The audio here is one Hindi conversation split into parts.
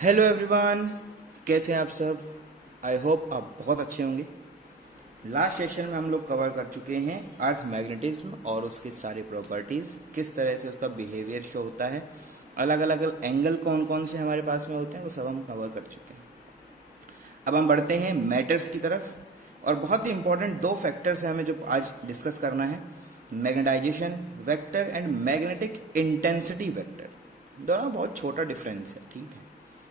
हेलो एवरीवन, कैसे हैं आप सब। आई होप आप बहुत अच्छे होंगे। लास्ट सेशन में हम लोग कवर कर चुके हैं अर्थ मैग्नेटिज्म और उसकी सारी प्रॉपर्टीज़, किस तरह से उसका बिहेवियर शो होता है, अलग अलग एंगल कौन कौन से हमारे पास में होते हैं, वो सब हम कवर कर चुके हैं। अब हम बढ़ते हैं मैटर्स की तरफ, और बहुत ही इंपॉर्टेंट दो फैक्टर्स हैं हमें जो आज डिस्कस करना है, magnetisation vector and magnetic intensity vector. दोनों बहुत छोटा डिफरेंस है, ठीक है।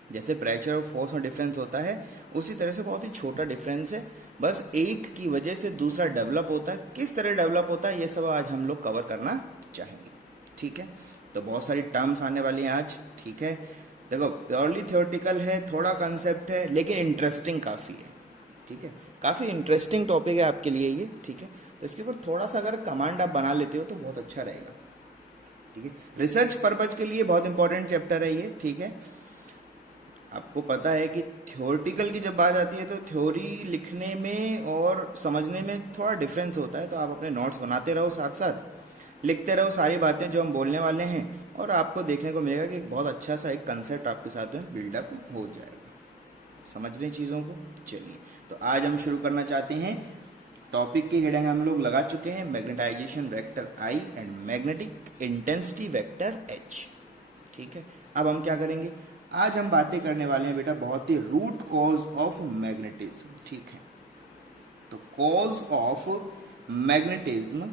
जैसे प्रेशर और फोर्स में डिफरेंस होता है, उसी तरह से बहुत ही छोटा डिफरेंस है, बस एक की वजह से दूसरा डेवलप होता है। किस तरह डेवलप होता है ये सब आज हम लोग कवर करना चाहेंगे, ठीक है। तो बहुत सारी टर्म्स आने वाली हैं आज, ठीक है। देखो, प्योरली थियोरेटिकल है, थोड़ा कंसेप्ट है, लेकिन इंटरेस्टिंग काफ़ी है, ठीक है। काफ़ी इंटरेस्टिंग टॉपिक है आपके लिए ये, ठीक है। तो इसके ऊपर थोड़ा सा अगर कमांड आप बना लेते हो तो बहुत अच्छा रहेगा, ठीक है। रिसर्च पर्पज के लिए बहुत इंपॉर्टेंट चैप्टर है ये, ठीक है। आपको पता है कि थ्योरेटिकल की जब बात आती है तो थ्योरी लिखने में और समझने में थोड़ा डिफरेंस होता है, तो आप अपने नोट्स बनाते रहो, साथ साथ लिखते रहो सारी बातें जो हम बोलने वाले हैं, और आपको देखने को मिलेगा कि एक बहुत अच्छा सा एक कंसेप्ट आपके साथ में बिल्डअप हो जाएगा, समझ रहे चीज़ों को। चलिए, तो आज हम शुरू करना चाहते हैं। टॉपिक की हेडिंग हम लोग लगा चुके हैं, magnetisation vector I and magnetic intensity vector H, ठीक है। अब हम क्या करेंगे, आज हम बातें करने वाले हैं बेटा बहुत ही रूट कॉज ऑफ मैग्नेटिज्म, ठीक है। तो cause of magnetism,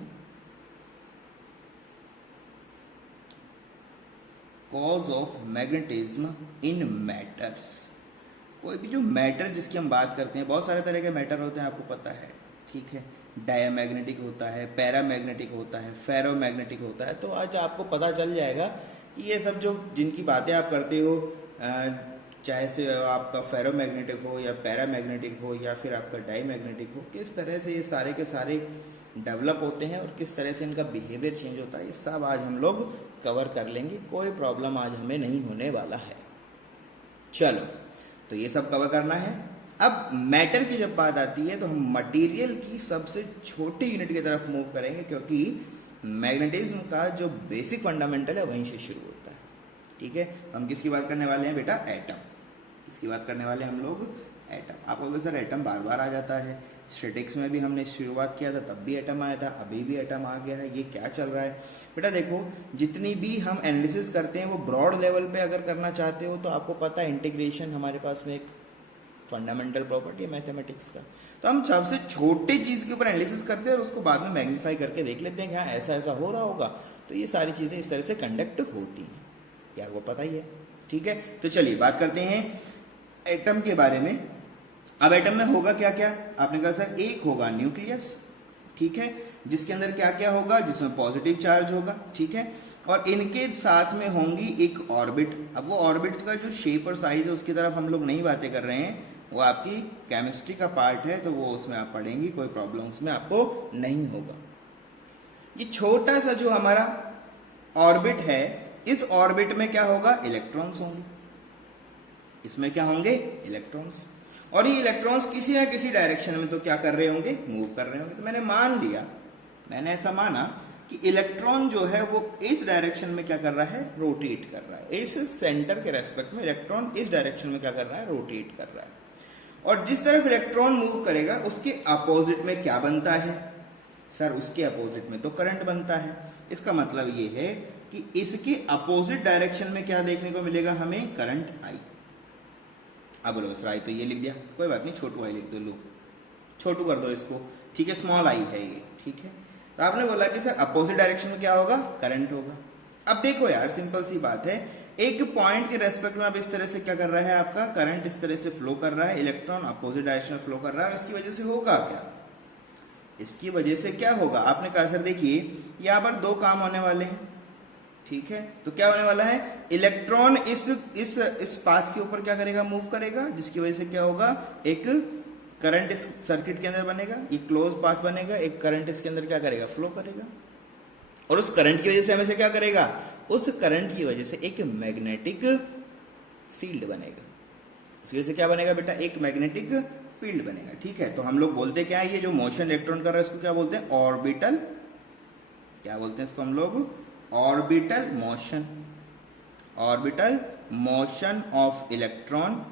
cause of magnetism in matters. कोई भी जो मैटर जिसकी हम बात करते हैं, बहुत सारे तरह के मैटर होते हैं, आपको पता है, ठीक है। डायमैग्नेटिक होता है, पैरामैग्नेटिक होता है, फेरोमैग्नेटिक होता है। तो आज आपको पता चल जाएगा कि ये सब जो जिनकी बातें आप करते हो, चाहे से आपका फेरोमैग्नेटिक हो या पैरामैग्नेटिक हो या फिर आपका डाईमैग्नेटिक हो, किस तरह से ये सारे के सारे डेवलप होते हैं और किस तरह से इनका बिहेवियर चेंज होता है, ये सब आज हम लोग कवर कर लेंगे। कोई प्रॉब्लम आज हमें नहीं होने वाला है। चलो, तो ये सब कवर करना है। अब मैटर की जब बात आती है तो हम मटेरियल की सबसे छोटी यूनिट की तरफ मूव करेंगे, क्योंकि मैग्नेटिज्म का जो बेसिक फंडामेंटल है वहीं से शुरू होता है, ठीक है। हम किसकी बात करने वाले हैं बेटा, एटम। किसकी बात करने वाले हैं हम लोग, एटम। आपको कहोगे सर एटम बार बार आ जाता है, स्टैटिक्स में भी हमने शुरुआत किया था तब भी एटम आया था, अभी भी एटम आ गया है, ये क्या चल रहा है बेटा। देखो, जितनी भी हम एनालिसिस करते हैं वो ब्रॉड लेवल पे अगर करना चाहते हो तो आपको पता है इंटीग्रेशन हमारे पास में एक फंडामेंटल प्रॉपर्टी है मैथमेटिक्स का। तो हम सबसे छोटे चीज़ के ऊपर एनालिसिस करते हैं और उसको बाद में मैग्नीफाई करके देख लेते हैं कि हाँ ऐसा ऐसा हो रहा होगा। तो ये सारी चीज़ें इस तरह से कंडक्ट होती हैं, ये आपको पता ही है, ठीक है। तो चलिए बात करते हैं एटम के बारे में। अब एटम में होगा क्या क्या, आपने कहा सर एक होगा न्यूक्लियस, ठीक है, जिसके अंदर क्या क्या होगा, जिसमें पॉजिटिव चार्ज होगा, ठीक है, और इनके साथ में होंगी एक ऑर्बिट। अब वो ऑर्बिट का जो शेप और साइज है उसकी तरफ हम लोग नहीं बातें कर रहे हैं, वो आपकी केमिस्ट्री का पार्ट है, तो वो उसमें आप पढ़ेंगी, कोई प्रॉब्लम उसमें आपको नहीं होगा। ये छोटा सा जो हमारा ऑर्बिट है, इस ऑर्बिट में क्या होगा, इलेक्ट्रॉन्स होंगे। इसमें क्या होंगे, इलेक्ट्रॉन्स। और ये इलेक्ट्रॉन्स किसी ना किसी डायरेक्शन में तो क्या कर रहे होंगे, मूव कर रहे होंगे। तो मैंने मान लिया, मैंने ऐसा माना कि इलेक्ट्रॉन जो है वो इस डायरेक्शन में क्या कर रहा है, रोटेट कर रहा है। इस सेंटर के रेस्पेक्ट में इलेक्ट्रॉन इस डायरेक्शन में क्या कर रहा है, रोटेट कर रहा है। और जिस तरफ इलेक्ट्रॉन मूव करेगा उसके अपोजिट में क्या बनता है, सर उसके अपोजिट में तो करंट बनता है। इसका मतलब ये है कि इसके अपोजिट डायरेक्शन में क्या देखने को मिलेगा हमें, करंट आई। अब बोलो सर आई तो ये लिख दिया, कोई बात नहीं, छोटू आई लिख दो, लो छोटू कर दो इसको, ठीक है, स्मॉल आई है ये, ठीक है। तो आपने बोला कि सर अपोजिट डायरेक्शन में क्या होगा, करंट होगा। अब देखो यार, सिंपल सी बात है, एक पॉइंट के रेस्पेक्ट में अब इस तरह से क्या कर रहा है, आपका करंट इस तरह से फ्लो कर रहा है, इलेक्ट्रॉन अपोजिट डायरेक्शन में फ्लो कर रहा है, और इसकी वजह से होगा क्या, इसकी वजह से क्या होगा, आपने कहा सर देखिए यहाँ पर दो काम होने वाले हैं, ठीक है। तो क्या होने वाला है, इलेक्ट्रॉन इस पाथ के ऊपर क्या करेगा, मूव करेगा, जिसकी वजह से क्या होगा, एक करंट इस सर्किट के अंदर बनेगा, ये क्लोज पाथ बनेगा, एक करंट इसके अंदर क्या करेगा, फ्लो करेगा, और उस करंट की वजह से हमें से क्या करेगा, उस करंट की वजह से एक मैग्नेटिक फील्ड बनेगा। उसकी वजह से क्या बनेगा बेटा, एक मैग्नेटिक फील्ड बनेगा, ठीक है। तो हम लोग बोलते क्या है, ये जो मोशन इलेक्ट्रॉन कर रहा है इसको क्या बोलते हैं, ऑर्बिटल, क्या बोलते हैं इसको हम लोग, orbital motion. Orbital motion of electron,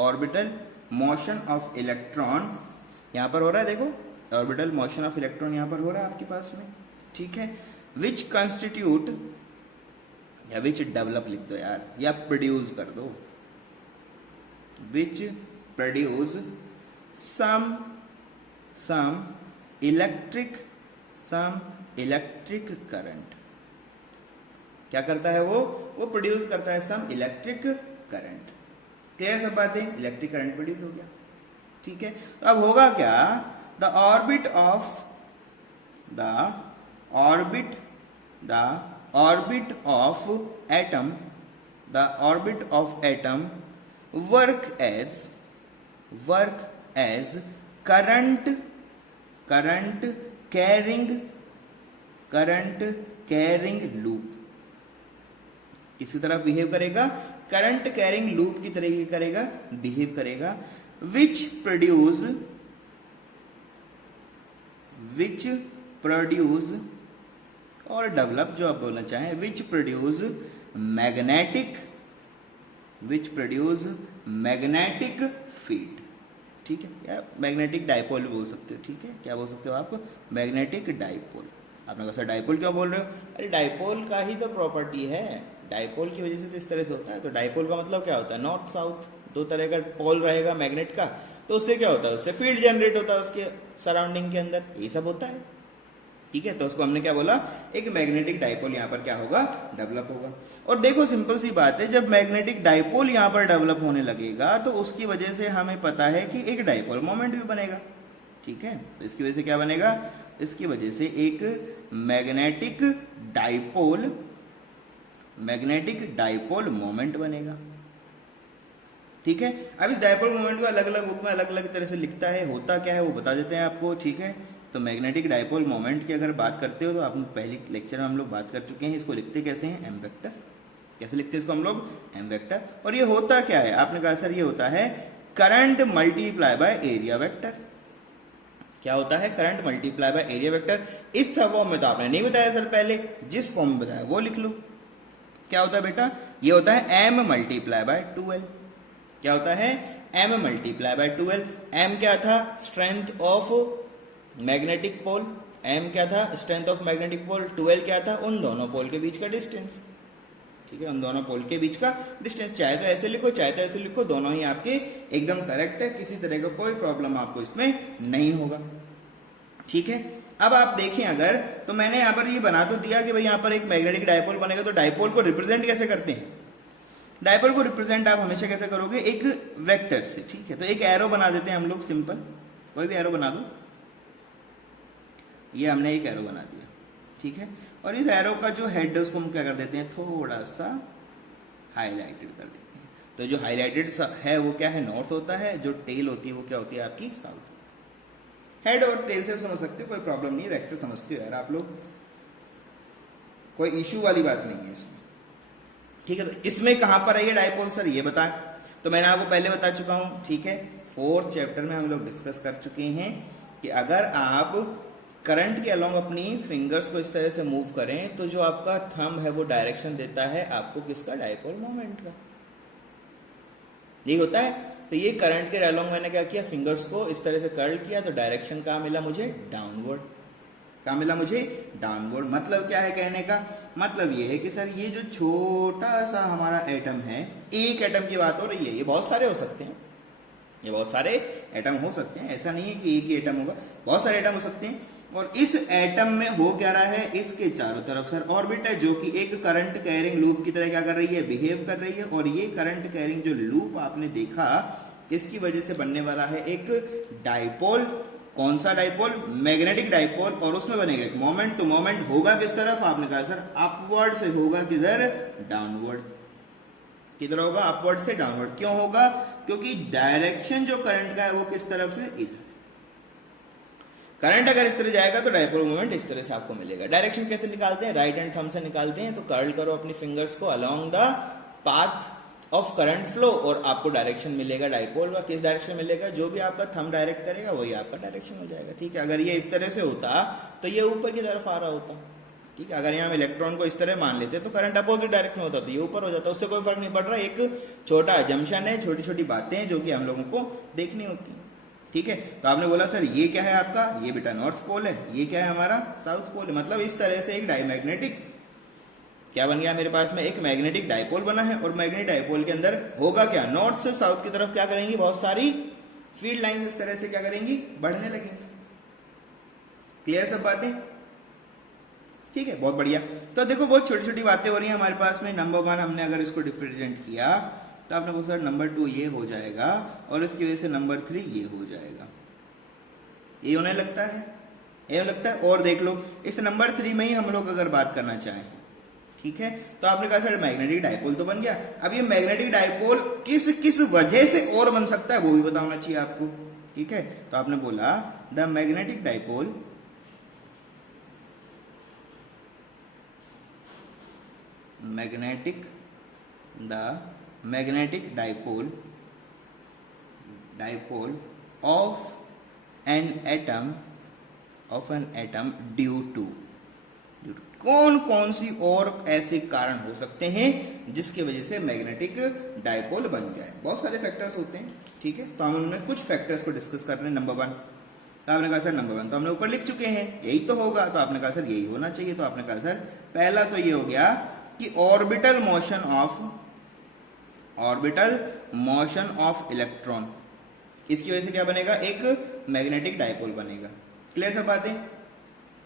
orbital motion of electron यहां पर हो रहा है, देखो ऑर्बिटल मोशन ऑफ इलेक्ट्रॉन यहां पर हो रहा है आपके पास में, ठीक है। विच कंस्टिट्यूट, या विच डेवलप लिख दो यार, या प्रोड्यूस कर दो, which produce some electric current. क्या करता है वो प्रोड्यूस करता है सम इलेक्ट्रिक करंट। क्लियर सब बातें, इलेक्ट्रिक करंट प्रोड्यूस हो गया, ठीक है। तो अब होगा क्या, the orbit of atom work as current carrying loop. किसी तरह बिहेव करेगा, करंट कैरिंग लूप की तरह करेगा, बिहेव करेगा। विच प्रोड्यूस और डेवलप जो आप बोलना चाहें, विच प्रोड्यूस मैग्नेटिक फील्ड, ठीक है, या मैग्नेटिक डाइपोल बोल सकते हो, ठीक है। क्या बोल सकते हो आप, मैग्नेटिक डाइपोल। आपने कहा सर डाइपोल क्यों बोल रहे हो, अरे डाइपोल का ही तो प्रॉपर्टी है, डाइपोल की वजह से तो इस तरह से होता है। तो डाइपोल का मतलब क्या होता है, नॉर्थ साउथ दो तरह का पोल रहेगा मैग्नेट का, तो उससे क्या होता है, उससे फील्ड जनरेट होता है उसके सराउंडिंग के अंदर, ये सब होता है, ठीक है। तो उसको हमने क्या बोला, एक मैग्नेटिक डाइपोल यहाँ पर क्या होगा, डेवलप होगा। और देखो सिंपल सी बात है, जब मैग्नेटिक डाइपोल यहाँ पर डेवलप होने लगेगा तो उसकी वजह से हमें पता है कि एक डाइपोल मोमेंट भी बनेगा, ठीक है। तो इसकी वजह से क्या बनेगा, इसकी वजह से एक मैग्नेटिक डाइपोल मोमेंट बनेगा, ठीक है। अब इस डाइपोल मोमेंट को अलग अलग रूप में अलग अलग तरह से लिखता है, होता क्या है वो बता देते हैं आपको, ठीक है। तो मैग्नेटिक डाइपोल मोमेंट की अगर बात करते हो तो आपने पहले लेक्चर में हम लोग बात कर चुके हैं, इसको लिखते कैसे हैं, एम वेक्टर। कैसे लिखते हैं इसको हम लोग, एम वेक्टर। और ये होता क्या है, आपने कहा सर ये होता है current multiply by area vector. क्या होता है, current multiply by area vector. इस फॉर्म में तो आपने नहीं बताया सर पहले, जिस फॉर्म में बताया वो लिख लो। क्या होता है बेटा, ये होता है एम मल्टीप्लाई बाय 2L। क्या होता है, M multiply by 2L। M क्या था, strength of magnetic pole, m क्या था, strength of magnetic pole. 2L क्या था, उन दोनों पोल के बीच का डिस्टेंस, ठीक है, उन दोनों पोल के बीच का डिस्टेंस। चाहे तो ऐसे लिखो चाहे तो ऐसे लिखो, दोनों ही आपके एकदम करेक्ट है, किसी तरह का कोई प्रॉब्लम आपको इसमें नहीं होगा, ठीक है। अब आप देखें अगर, तो मैंने यहाँ पर ये बना तो दिया कि भाई यहाँ पर एक मैग्नेटिक डाइपोल बनेगा, तो डाइपोल को रिप्रेजेंट कैसे करते हैं, डाइपोल को रिप्रेजेंट आप हमेशा कैसे करोगे, एक वेक्टर से, ठीक है। तो एक एरो बना देते हैं हम लोग, सिंपल कोई भी एरो बना दो, ये हमने एक एरो बना दिया, ठीक है। और इस एरो का जो हेड है उसको हम क्या कर देते हैं, थोड़ा सा हाईलाइटेड कर देते हैं। तो जो हाईलाइटेड है वो क्या है, नॉर्थ होता है, जो टेल होती है वो क्या होती है आपकी, साउथ। हेड और टेल से समझ सकते हो, कोई प्रॉब्लम नहीं है, वेक्टर समझते हो यार आप लोग, कोई इश्यू वाली बात नहीं है इसमें, ठीक है। तो इसमें कहां पर है ये डाइपोल सर, ये बताएं। तो मैंने आपको पहले बता चुका हूं, ठीक है। 4th चैप्टर में हम लोग डिस्कस कर चुके हैं कि अगर आप करंट के अलोंग अपनी फिंगर्स को इस तरह से मूव करें तो जो आपका थंब है वो डायरेक्शन देता है आपको किसका, डाइपोल मोमेंट का, ये होता है। तो ये करंट के अलोंग मैंने क्या किया, फिंगर्स को इस तरह से कर्ल किया, तो डायरेक्शन कहाँ मिला मुझे, डाउनवर्ड। कहाँ मिला मुझे, डाउनवर्ड। मतलब क्या है कहने का, मतलब ये है कि सर ये जो छोटा सा हमारा एटम है, एक एटम की बात हो रही है, ये बहुत सारे हो सकते हैं, ये बहुत सारे एटम हो सकते हैं, ऐसा नहीं है कि एक ही एटम होगा, बहुत सारे एटम हो सकते हैं। और इस एटम में हो क्या रहा है, इसके चारों तरफ सर ऑर्बिट है, जो कि एक करंट कैरिंग लूप की तरह क्या कर रही है, बिहेव कर रही है। और ये करंट कैरिंग जो लूप आपने देखा, इसकी वजह से बनने वाला है एक डाइपोल। कौन सा डाइपोल, मैग्नेटिक डाइपोल। और उसमें बनेगा एक मोमेंट। तो मोमेंट होगा किस तरफ, आपने कहा सर अपवर्ड से होगा, किधर, डाउनवर्ड। किधर होगा, अपवर्ड से डाउनवर्ड। क्यों होगा, क्योंकि डायरेक्शन जो करंट का है वो किस तरफ है, इधर। करंट अगर इस तरह जाएगा तो डाइपोल मोमेंट इस तरह से आपको मिलेगा। डायरेक्शन कैसे निकालते हैं, राइट हैंड थंब से निकालते हैं। तो कर्ल करो अपनी फिंगर्स को along the path of current flow और आपको डायरेक्शन मिलेगा डाइपोल का। किस डायरेक्शन मिलेगा, जो भी आपका थंब डायरेक्ट करेगा वही आपका डायरेक्शन हो जाएगा, ठीक है। अगर ये इस तरह से होता तो ये ऊपर की तरफ आ रहा होता, ठीक है, अगर यहाँ हम इलेक्ट्रॉन को इस तरह मान लेते तो करंट अपोजिट डायरेक्शन में होता, तो ये ऊपर हो जाता, उससे कोई फर्क नहीं पड़ रहा, एक छोटा अजम्पशन है, छोटी छोटी बातें हैं जो कि हम लोगों को देखनी होती हैं। ठीक है, तो आपने बोला सर ये क्या है आपका, ये बेटा नॉर्थ पोल है, ये क्या है हमारा साउथ पोल है, मतलब इस तरह से एक डायमैग्नेटिक क्या बन गया मेरे पास में, एक मैग्नेटिक डायपोल बना है, और मैग्नेटिक डायपोल के अंदर होगा क्या, नॉर्थ से साउथ की तरफ क्या करेंगी, बहुत सारी फील्ड लाइंस इस तरह से क्या करेंगी, बढ़ने लगेंगी। क्लियर सब बातें, ठीक है, बहुत बढ़िया। तो देखो बहुत छोटी छोटी बातें हो रही हैं हमारे पास में। नंबर 1 हमने अगर इसको रिप्रेजेंट किया तो आपने बोला सर नंबर 2 ये हो जाएगा, और इसकी वजह से नंबर 3 ये हो जाएगा, ये होने लगता है, ये लगता है। और देख लो इस नंबर 3 में ही हम लोग अगर बात करना चाहें, ठीक है, तो आपने कहा सर मैग्नेटिक डायपोल तो बन गया, अब ये मैग्नेटिक डायपोल किस किस वजह से और बन सकता है वो भी बताना चाहिए आपको। ठीक है, तो आपने बोला the magnetic dipole magnetic dipole of an atom due to कौन कौन सी और ऐसे कारण हो सकते हैं जिसकी वजह से मैग्नेटिक डायपोल बन जाए। बहुत सारे फैक्टर्स होते हैं, ठीक है, तो हम उनमें कुछ फैक्टर्स को डिस्कस कर रहे हैं। नंबर 1, तो आपने कहा सर नंबर 1 तो हमने ऊपर लिख चुके हैं, यही तो होगा, तो आपने कहा सर यही होना चाहिए। तो आपने कहा सर पहला तो ये हो गया कि ऑर्बिटल मोशन ऑफ इलेक्ट्रॉन, इसकी वजह से क्या बनेगा, एक मैग्नेटिक डायपोल बनेगा। क्लियर सब बातें,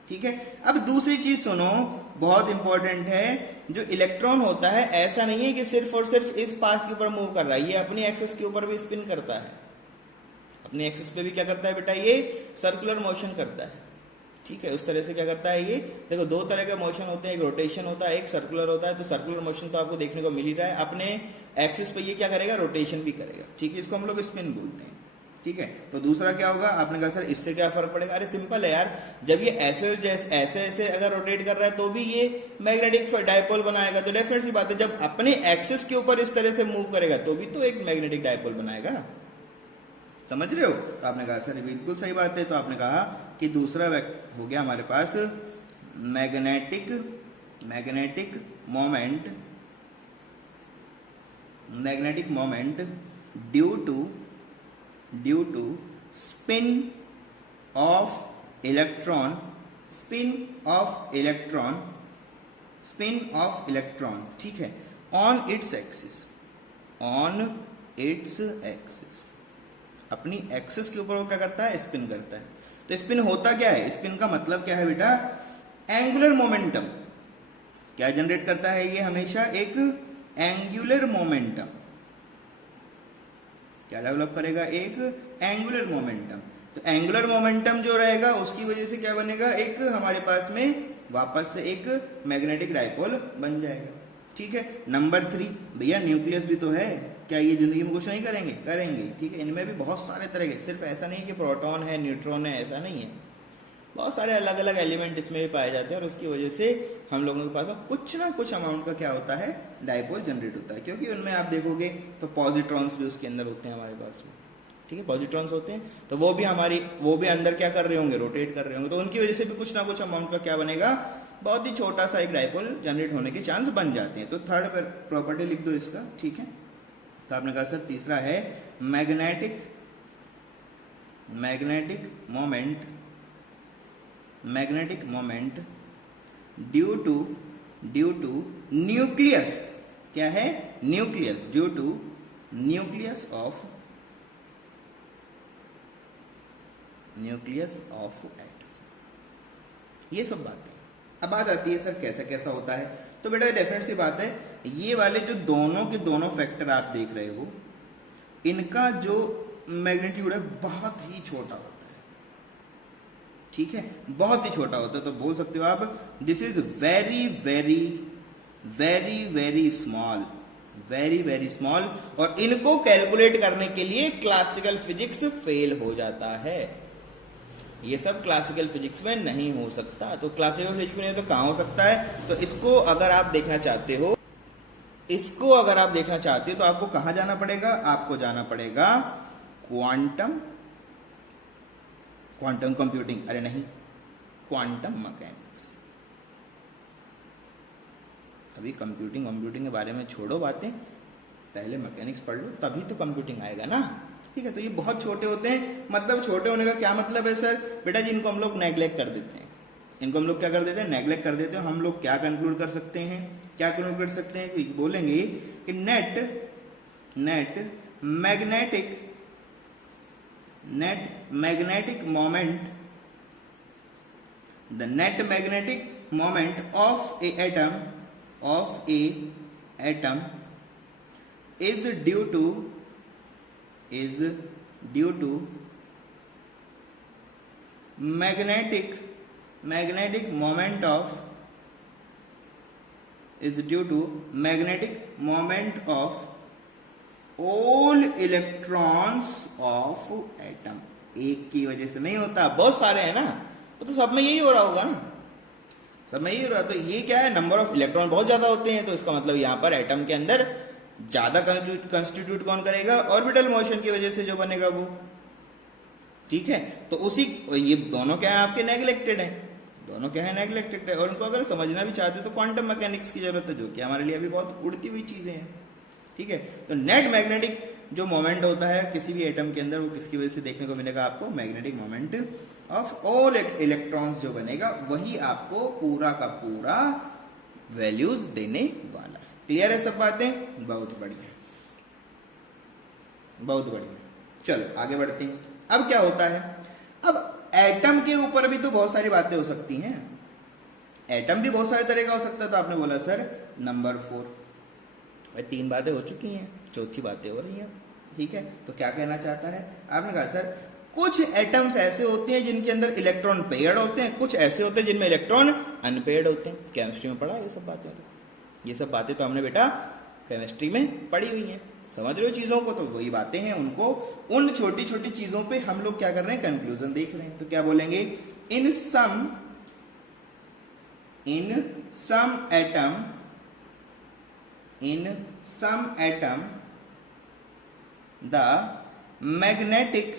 ठीक है। अब दूसरी चीज सुनो, बहुत इंपॉर्टेंट है, जो इलेक्ट्रॉन होता है ऐसा नहीं है कि सिर्फ और सिर्फ इस पाथ के ऊपर मूव कर रहा है, ये अपनी एक्सिस के ऊपर भी स्पिन करता है, अपनी एक्सिस पे भी क्या करता है बेटा, ये सर्कुलर मोशन करता है। ठीक है, उस तरह से क्या करता है ये, देखो दो तरह के मोशन होते हैं, एक रोटेशन होता है, एक सर्कुलर होता है। तो सर्कुलर मोशन तो आपको देखने को मिल ही रहा है, अपने एक्सिस पे ये क्या करेगा, रोटेशन भी करेगा। ठीक है, इसको हम लोग स्पिन बोलते हैं। ठीक है, तो दूसरा क्या होगा, आपने कहा सर इससे क्या फर्क पड़ेगा, अरे सिंपल है यार, जब ये ऐसे अगर रोटेट कर रहा है तो भी ये मैग्नेटिक डायपोल बनाएगा, तो डेफिनेट सी बात है जब अपने एक्सिस के ऊपर इस तरह से मूव करेगा तो भी तो एक मैग्नेटिक डायपोल बनाएगा। समझ रहे हो, तो आपने कहा सर बिल्कुल सही बात है। तो आपने कहा कि दूसरा हो गया हमारे पास magnetic moment due to spin of electron ठीक है, ऑन इट्स एक्सिस, अपनी एक्सिस के ऊपर वो क्या करता है, स्पिन करता है। तो स्पिन होता क्या है, स्पिन का मतलब क्या है बेटा, एंगुलर मोमेंटम क्या जनरेट करता है, ये हमेशा एक एंगुलर मोमेंटम क्या डेवलप करेगा, एक एंगुलर मोमेंटम। तो एंगुलर मोमेंटम जो रहेगा उसकी वजह से क्या बनेगा, एक हमारे पास में वापस से एक मैग्नेटिक डायपोल बन जाएगा। ठीक है, नंबर 3 भैया न्यूक्लियस भी तो है, क्या ये जिंदगी में कुछ नहीं करेंगे। ठीक है, इनमें भी बहुत सारे तरह के, सिर्फ ऐसा नहीं कि प्रोटॉन है न्यूट्रॉन है, ऐसा नहीं है, बहुत सारे अलग अलग एलिमेंट इसमें भी पाए जाते हैं, और उसकी वजह से हम लोगों के पास कुछ ना कुछ अमाउंट का क्या होता है, डायपोल जनरेट होता है। क्योंकि उनमें आप देखोगे तो पॉजिट्रॉन्स भी उसके अंदर होते हैं हमारे पास में। ठीक है, पॉजिट्रॉन्स होते हैं, तो वो भी अंदर क्या कर रहे होंगे, रोटेट कर रहे होंगे, तो उनकी वजह से भी कुछ ना कुछ अमाउंट का क्या बनेगा, बहुत ही छोटा सा एक डायपोल जनरेट होने के चांस बन जाते हैं। तो थर्ड प्रॉपर्टी लिख दो इसका। ठीक है, तो आपने कहा सर तीसरा है magnetic moment due to nucleus, क्या है, nucleus, due to nucleus of atom. ये सब बातें। अब बात आती है सर कैसा कैसा होता है, तो बेटा डेफिनेट सी बात है, ये वाले जो दोनों के दोनों फैक्टर आप देख रहे हो, इनका जो मैग्नीट्यूड है बहुत ही छोटा होता है। ठीक है, बहुत ही छोटा होता है, तो बोल सकते हो आप this is very very small, और इनको कैलकुलेट करने के लिए क्लासिकल फिजिक्स फेल हो जाता है। ये सब क्लासिकल फिजिक्स में नहीं हो सकता, तो क्लासिकल फिजिक्स में नहीं तो कहाँ हो सकता है। तो इसको अगर आप देखना चाहते हो तो आपको कहाँ जाना पड़ेगा, आपको जाना पड़ेगा क्वांटम कंप्यूटिंग, अरे नहीं, क्वांटम मैकेनिक्स। अभी कंप्यूटिंग के बारे में छोड़ो बातें, पहले मैकेनिक्स पढ़ लो, तभी तो कंप्यूटिंग आएगा ना। ठीक है, तो ये बहुत छोटे होते हैं। मतलब छोटे होने का क्या मतलब है सर? बेटा जी इनको हम लोग नेग्लेक्ट कर देते हैं, इनको हम लोग क्या कर देते हैं? नेग्लेक्ट कर देते हैं। हम लोग क्या कंक्लूड कर सकते हैं? क्या कंक्लूड कर सकते हैं कि बोलेंगे कि net magnetic moment, the net magnetic moment of A atom is due to magnetic moment of all electrons of atom। एक की वजह से नहीं होता, बहुत सारे हैं ना, तो सब में यही हो रहा होगा ना, सब में यही हो रहा। तो ये क्या है? नंबर ऑफ इलेक्ट्रॉन बहुत ज्यादा होते हैं, तो इसका मतलब यहाँ पर एटम के अंदर ज्यादा कंस्टिट्यूट कौन करेगा? ऑर्बिटल मोशन की वजह से जो बनेगा वो। ठीक है, तो उसी ये दोनों क्या है आपके? नेग्लेक्टेड है, दोनों क्या है? नेग्लेक्टेड है। और उनको अगर समझना भी चाहते हो तो क्वांटम मैकेनिक्स की जरूरत है, जो कि हमारे लिए अभी बहुत उड़ती हुई चीजें हैं। ठीक है, तो नेट मैग्नेटिक जो मोमेंट होता है किसी भी एटम के अंदर, वो किसकी वजह से देखने को मिलेगा आपको? Magnetic moment of all electrons जो बनेगा, वही आपको पूरा का पूरा वैल्यूज देने वाला है। क्लियर है सब बातें? बहुत बढ़िया, बहुत बढ़िया। चलो आगे बढ़ते हैं। अब क्या होता है? अब एटम के ऊपर भी तो बहुत सारी बातें हो सकती हैं, एटम भी बहुत सारे तरह का हो सकता है। तो आपने बोला सर नंबर 4, भाई 3 बातें हो चुकी हैं, चौथी बातें हो रही हैं। ठीक है, तो क्या कहना चाहता है? आपने कहा सर कुछ एटम्स ऐसे होते हैं जिनके अंदर इलेक्ट्रॉन पेयर्ड होते हैं, कुछ ऐसे होते हैं जिनमें इलेक्ट्रॉन अनपेयर्ड होते हैं। केमिस्ट्री में पढ़ा ये सब बातें, तो ये सब बातें तो हमने बेटा केमिस्ट्री में पढ़ी हुई हैं। समझ रहे हो चीजों को? तो वही बातें हैं, उनको उन छोटी छोटी चीजों पे हम लोग क्या कर रहे हैं? कंक्लूजन देख रहे हैं। तो क्या बोलेंगे? In some atom the magnetic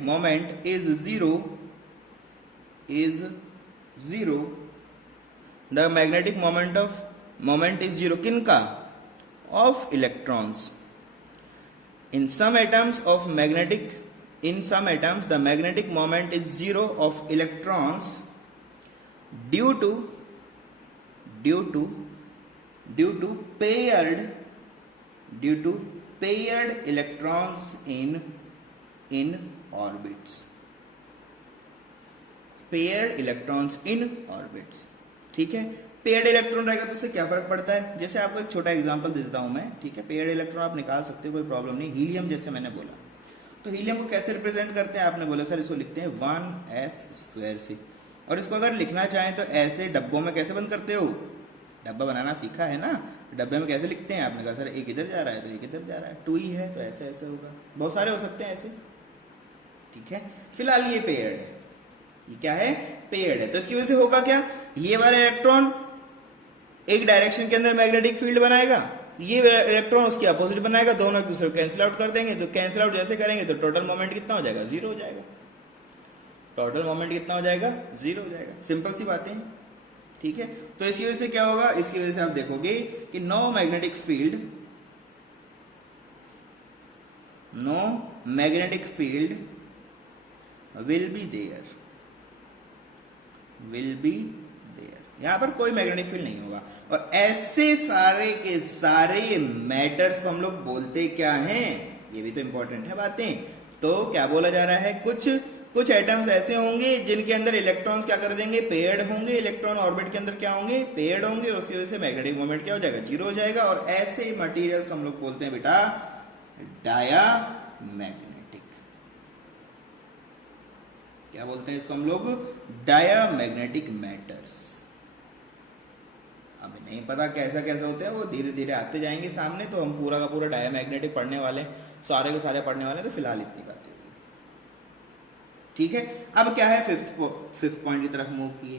moment is zero the magnetic moment is zero किनका? of electrons। in some atoms the magnetic moment is zero of electrons due to paired electrons in orbits। paired electrons in orbits। ठीक है, पेयर्ड इलेक्ट्रॉन रहेगा तो इससे क्या फर्क पड़ता है? जैसे आपको एक छोटा एग्जांपल दे देता हूं मैं। ठीक है, पेयर्ड इलेक्ट्रॉन आप निकाल सकते हो, कोई प्रॉब्लम नहीं। हीलियम जैसे मैंने बोला, तो हीलियम को कैसे रिप्रेजेंट करते हैं? आपने बोला सर इसको लिखते हैं 1s² से। और इसको अगर लिखना चाहें तो ऐसे डब्बों में कैसे बंद करते हो? डब्बा बनाना सीखा है ना, डब्बे में कैसे लिखते हैं? आपने कहा सर एक इधर जा रहा है तो एक इधर जा रहा है, 2 ही है तो ऐसे ऐसे होगा। बहुत सारे हो सकते हैं ऐसे। ठीक है, फिलहाल ये पेयर्ड है, ये क्या है? पेयर्ड है। तो इसकी वजह से होगा क्या? ये वाला इलेक्ट्रॉन एक डायरेक्शन के अंदर मैग्नेटिक फील्ड बनाएगा, ये इलेक्ट्रॉन उसकी अपोजिट बनाएगा, दोनों एक दूसरे को कैंसिल आउट कर देंगे। तो कैंसिल आउट जैसे करेंगे तो टोटल मोमेंट कितना हो जाएगा? 0 हो जाएगा। टोटल मोमेंट कितना हो जाएगा? 0 हो जाएगा। सिंपल सी बातें हैं। ठीक है, तो इसकी वजह से क्या होगा? इसकी वजह से आप देखोगे कि no magnetic field will be there. यहां पर कोई मैग्नेटिक फील्ड नहीं होगा। और ऐसे सारे के सारे मैटर्स को हम लोग बोलते क्या हैं? ये भी तो इंपॉर्टेंट है बातें। तो क्या बोला जा रहा है? कुछ एटम्स ऐसे होंगे जिनके अंदर इलेक्ट्रॉन्स क्या कर देंगे? पेयर्ड होंगे। इलेक्ट्रॉन ऑर्बिट के अंदर क्या होंगे? पेयर्ड होंगे। और उसकी वजह से मैग्नेटिक मोमेंट क्या हो जाएगा? 0 हो जाएगा। और ऐसे मटेरियल्स को हम लोग बोलते हैं बेटा डायामैग्नेटिक। क्या बोलते हैं इसको हम लोग? Diamagnetic matters. अभी नहीं पता कैसा कैसा होता है, वो धीरे धीरे आते जाएंगे सामने, तो हम पूरा का पूरा डायामैग्नेटिक पढ़ने वाले, सारे के सारे पढ़ने वाले। तो फिलहाल इतनी बातें। ठीक है, अब क्या है? फिफ्थ पॉइंट की तरफ मूव किए।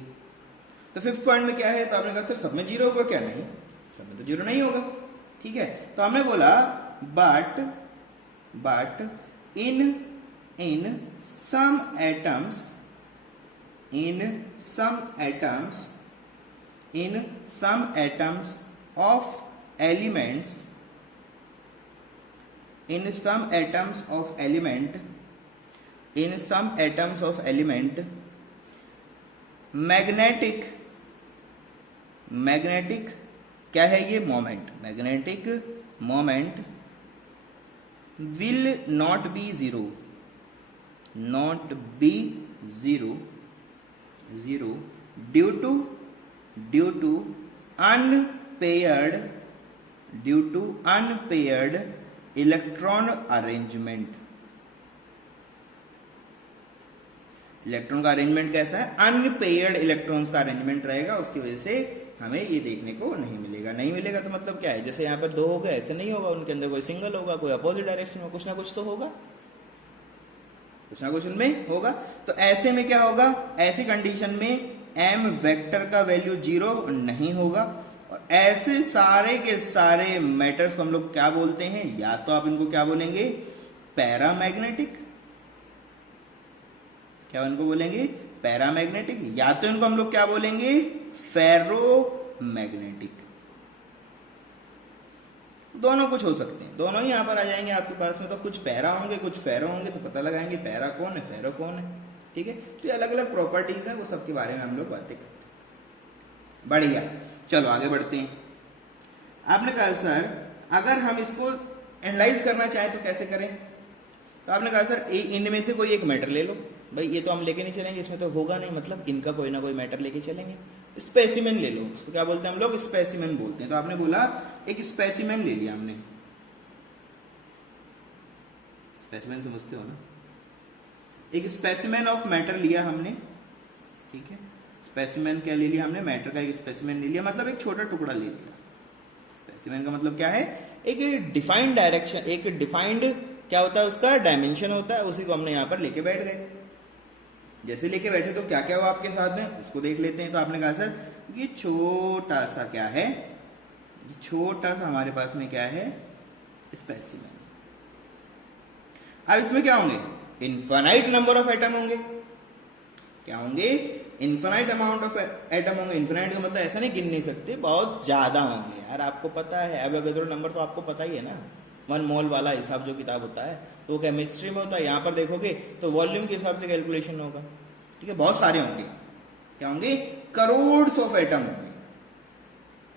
तो फिफ्थ पॉइंट में क्या है? तो आपने कहा सर सब में 0 होगा क्या? नहीं, सब में तो 0 नहीं होगा। ठीक है, तो हमने बोला but in some atoms in some atoms of elements magnetic क्या है ये moment, magnetic moment will not be zero due to unpaired electron arrangement. Electron का अरेंजमेंट कैसा है, अनपेयर्ड इलेक्ट्रॉन्स का अरेंजमेंट रहेगा, उसकी वजह से हमें ये देखने को नहीं मिलेगा। तो मतलब क्या है, जैसे यहाँ पर दो हो गए ऐसे नहीं होगा, उनके अंदर कोई सिंगल होगा, कोई अपोजिट डायरेक्शन में कुछ ना कुछ तो होगा, कुछ ना कुछ उनमें होगा। तो ऐसे में क्या होगा, ऐसी कंडीशन में m वेक्टर का वैल्यू 0 नहीं होगा। और ऐसे सारे के सारे मैटर्स को हम लोग क्या बोलते हैं, या तो आप इनको क्या बोलेंगे, पैरामैग्नेटिक, क्या इनको बोलेंगे, पैरामैग्नेटिक, या तो इनको हम लोग क्या बोलेंगे, फेरोमैग्नेटिक। दोनों कुछ हो सकते हैं, दोनों ही यहां पर आ जाएंगे आपके पास में। तो कुछ पैरा होंगे कुछ फेरो होंगे, तो पता लगाएंगे पैरा कौन है फेरो कौन है, ठीक है। तो ये अलग अलग प्रॉपर्टीज हैं, वो सब के बारे में हम लोग बातें करते हैं। बढ़िया, चलो आगे बढ़ते हैं। आपने कहा सर अगर हम इसको एनालाइज करना चाहें तो कैसे करें, तो आपने कहा सर इनमें से कोई एक मैटर ले लो। भाई ये तो हम लेके नहीं चलेंगे, इसमें तो होगा नहीं, मतलब इनका कोई ना कोई मैटर लेके चलेंगे। स्पेसिमेन ले लो, इसको क्या बोलते हैं हम लोग, स्पेसिमेन बोलते हैं। तो आपने बोला एक स्पेसिमेन ले लिया हमने, स्पेसिमेन समझते हो ना, एक स्पेसिमेन ऑफ मैटर लिया हमने, ठीक है। स्पेसिमेन क्या ले लिया हमने, मैटर का एक स्पेसिमेन ले लिया, मतलब एक छोटा टुकड़ा ले लिया। स्पेसिमेन का मतलब क्या है, एक डिफाइंड डायरेक्शन, एक डिफाइंड क्या होता है उसका डायमेंशन होता है, उसी को हमने यहां पर लेके बैठ गए। जैसे लेके बैठे तो क्या क्या हुआ आपके साथ में, उसको देख लेते हैं। तो आपने कहा सर ये छोटा सा क्या है, छोटा सा हमारे पास में क्या है, स्पेसिमेन। अब इसमें क्या होंगे, इनफाइनाइट नंबर ऑफ एटम होंगे, क्या होंगे, इनफाइनाइट अमाउंट ऑफ एटम होंगे। इनफाइनाइट का मतलब ऐसा नहीं गिन नहीं सकते, बहुत ज्यादा होंगे यार, आपको पता है एवोगैड्रो नंबर तो आपको पता ही है ना, 1 मोल वाला हिसाब जो किताब होता है तो वो केमिस्ट्री में होता है। यहाँ पर देखोगे तो वॉल्यूम के हिसाब से कैलकुलेशन होगा, ठीक है। बहुत सारे होंगे, क्या होंगे, करोड़ ऑफ एटम होंगे,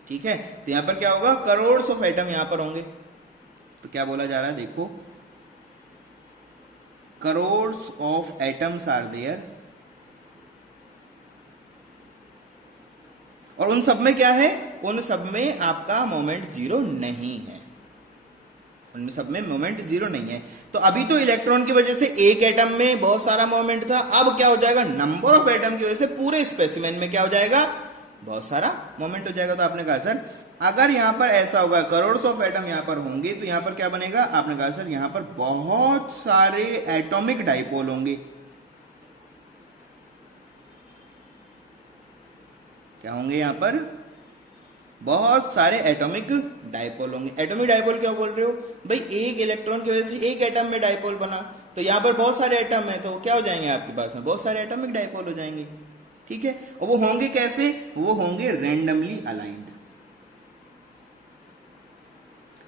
ठीक है। तो यहाँ पर क्या होगा, करोड़ ऑफ एटम यहाँ पर होंगे। तो क्या बोला जा रहा है, देखो crore of atoms are there, और उन सब में क्या है, उन सब में आपका मोमेंट 0 नहीं है, उनमें सब में मोमेंट 0 नहीं है। तो अभी तो इलेक्ट्रॉन की वजह से एक एटम में बहुत सारा मोमेंट था, अब क्या हो जाएगा, नंबर ऑफ एटम की वजह से पूरे स्पेसिमेन में क्या हो जाएगा, बहुत सारा मोमेंट हो जाएगा। तो आपने कहा सर अगर यहां पर ऐसा होगा, करोड़ ऑफ एटम यहां पर होंगे, तो यहां पर क्या बनेगा, आपने कहा सर यहां पर बहुत सारे एटॉमिक डाइपोल होंगे। क्या होंगे, यहां पर बहुत सारे एटॉमिक डाइपोल होंगे। एटॉमिक डाइपोल क्या बोल रहे हो भाई, एक इलेक्ट्रॉन की वजह से एक एटम में डाइपोल बना, तो यहां पर बहुत सारे एटम है, तो क्या हो जाएंगे आपके पास में, बहुत सारे एटॉमिक डाइपोल हो जाएंगे, ठीक है। और वो होंगे कैसे, वो होंगे रेंडमली अलाइंड।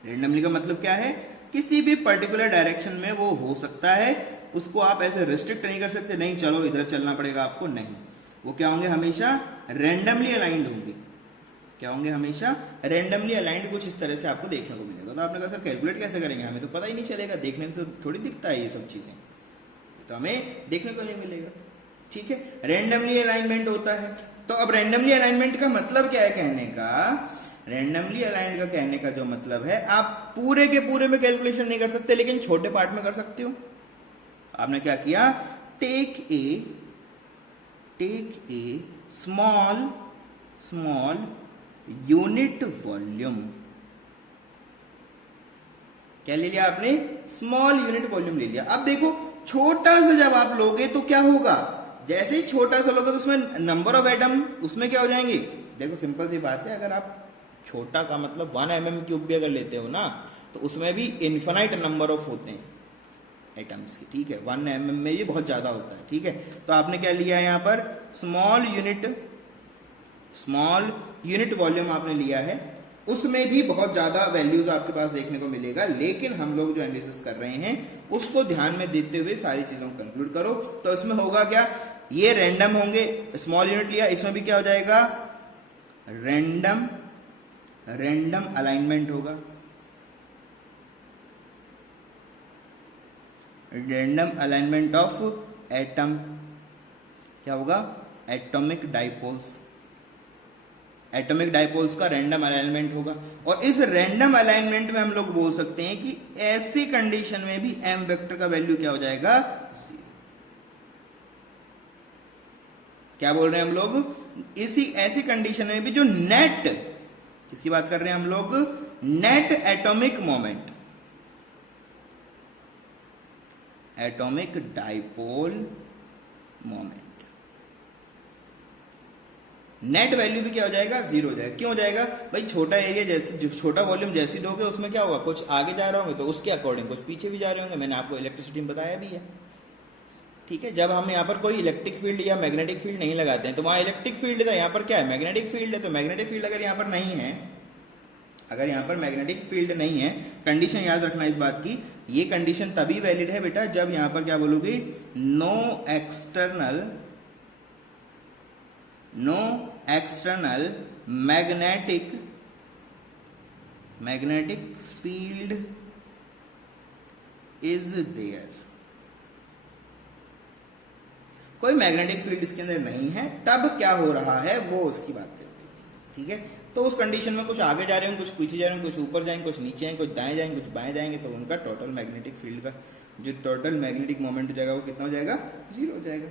रेंडमली का मतलब क्या है, किसी भी पर्टिकुलर डायरेक्शन में वो हो सकता है, उसको आप ऐसे रिस्ट्रिक्ट नहीं कर सकते, नहीं चलो इधर चलना पड़ेगा आपको, नहीं। वो क्या होंगे, हमेशा रेंडमली अलाइंड होंगे। क्या होंगे, हमेशा रेंडमली अलाइंड, कुछ इस तरह से आपको देखने को मिलेगा। तो आपने कहा सर कैलकुलेट कैसे करेंगे, हमें तो पता ही नहीं चलेगा, देखने से तो थोड़ी दिखता है ये सब चीजें, तो हमें देखने को नहीं मिलेगा, ठीक है। रेंडमली अलाइनमेंट होता है। तो अब रेंडमली अलाइनमेंट का मतलब क्या है कहने का, रेंडमली अलाइंड का कहने का जो मतलब है, आप पूरे के पूरे में कैलकुलेशन नहीं कर सकते, लेकिन छोटे पार्ट में कर सकते हो। आपने क्या किया, take a small unit volume, क्या ले लिया आपने, स्मॉल यूनिट वॉल्यूम ले लिया। अब देखो छोटा सा जब आप लोगे तो क्या होगा, जैसे ही छोटा सा लोगे तो उसमें नंबर ऑफ एटम उसमें क्या हो जाएंगे, देखो सिंपल सी बात है, अगर आप छोटा का मतलब 1 mm क्यूब भी अगर लेते हो ना, तो उसमें भी इन्फिनाइट नंबर ऑफ होते हैं, एटम्स की, ठीक है। 1 mm में ये बहुत ज़्यादा होता है, ठीक है। तो आपने क्या लिया है यहाँ पर, स्मॉल यूनिट वॉल्यूम आपने लिया है, उसमें भी बहुत ज़्यादा वैल्यूज आपके पास देखने को मिलेगा, लेकिन हम लोग जो एनालिसिस कर रहे हैं उसको ध्यान में देते हुए सारी चीज़ों को कंक्लूड करो। तो इसमें होगा क्या, ये रैंडम होंगे, स्मॉल यूनिट लिया, इसमें भी क्या हो जाएगा, रैंडम अलाइनमेंट होगा, रैंडम अलाइनमेंट ऑफ एटम, क्या होगा, एटॉमिक डाइपोल्स का रैंडम अलाइनमेंट होगा। और इस रैंडम अलाइनमेंट में हम लोग बोल सकते हैं कि ऐसी कंडीशन में भी m वेक्टर का वैल्यू क्या हो जाएगा, क्या बोल रहे हैं हम लोग, ऐसी कंडीशन में भी जो नेट, किसकी बात कर रहे हैं हम लोग, net atomic moment, atomic dipole moment, net value भी क्या हो जाएगा, 0 हो जाएगा। क्यों हो जाएगा भाई, छोटा एरिया जैसे, जो छोटा वॉल्यूम जैसी दोगे उसमें क्या होगा, कुछ आगे जा रहे होंगे तो उसके अकॉर्डिंग कुछ पीछे भी जा रहे होंगे, मैंने आपको इलेक्ट्रिसिटी में बताया भी है, ठीक है। जब हम यहाँ पर कोई इलेक्ट्रिक फील्ड या मैग्नेटिक फील्ड नहीं लगाते हैं तो वहाँ इलेक्ट्रिक फील्ड था, यहाँ पर क्या है, मैग्नेटिक फील्ड है। तो मैग्नेटिक फील्ड अगर यहाँ पर नहीं है, अगर यहाँ पर मैग्नेटिक फील्ड नहीं है, कंडीशन याद रखना इस बात की, ये कंडीशन तभी वैलिड है बेटा जब यहाँ पर क्या बोलोगे, no external magnetic field is there. कोई मैग्नेटिक फील्ड इसके अंदर नहीं है, तब क्या हो रहा है वो उसकी बात होती है, ठीक है। तो उस कंडीशन में कुछ आगे जा रहे हैं, कुछ पीछे जा रहे हैं, कुछ ऊपर जाएंगे, कुछ नीचे आएंगे, कुछ दाएं जाएंगे, कुछ बाएं जाएंगे, तो उनका टोटल मैग्नेटिक फील्ड का जो टोटल मैग्नेटिक मोमेंट हो जाएगा वो कितना हो जाएगा, 0 हो जाएगा।